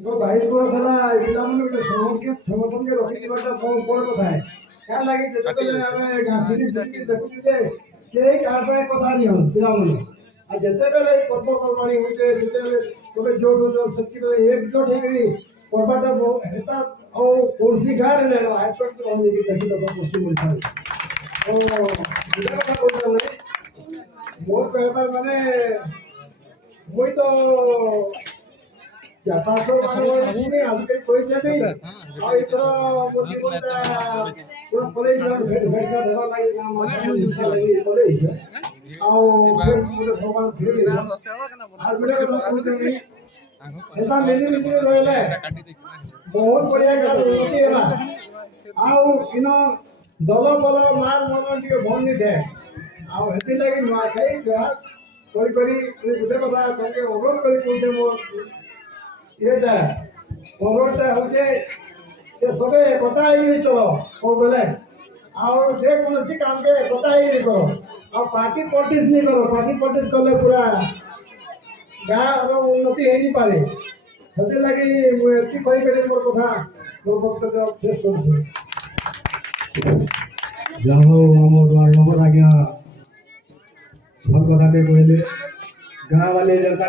तो 22 बरस है पिलाने संगठन के रखा बहुत बड़ कथा है क्या लगे जिते देखु जे कई कथा नहीं हन पिलाने आ जिते बेले पर्वपर्वाणी होते जिते जोड़ से एकजुट हो पर्वटा हेता कौन गाँव में आटक देखी पश्चिम ओडिशा तो गोटे कथा कहते मोर कहबार माने मुई तो जातासो माने आजकल कोई नहीं आ इथर मोदी कोता पूरा कॉलेज भेट भेट का देवा लागे काम लगी कॉलेज आ भेट मुझे भगवान फिर आ मुझे कथा कहते हेता मिली मिली रहले बहुत बढ़िया गाल होती है ना आउ इनो दल बल मार मन टिके भंगी थे आ हेति लगी नुआ खाई कोई करी गोटे कथा तके अनुरोध करी कहते मो येटा अनुरोधटा होचे से सबे कथा ही चलो को बोले और जे कोनसी काम के कथा ही करो और पार्टी पॉलिटिक्स नहीं करो पार्टी पॉलिटिक्स करले पूरा गाँव उन्नति है नहीं पारे हेति लगी मु एति कहि करी मोर कथा मोर वक्तव्य शेष कर जाहो हमर नंबर आज्ञा सब कथा कहले गाँव वाले जनता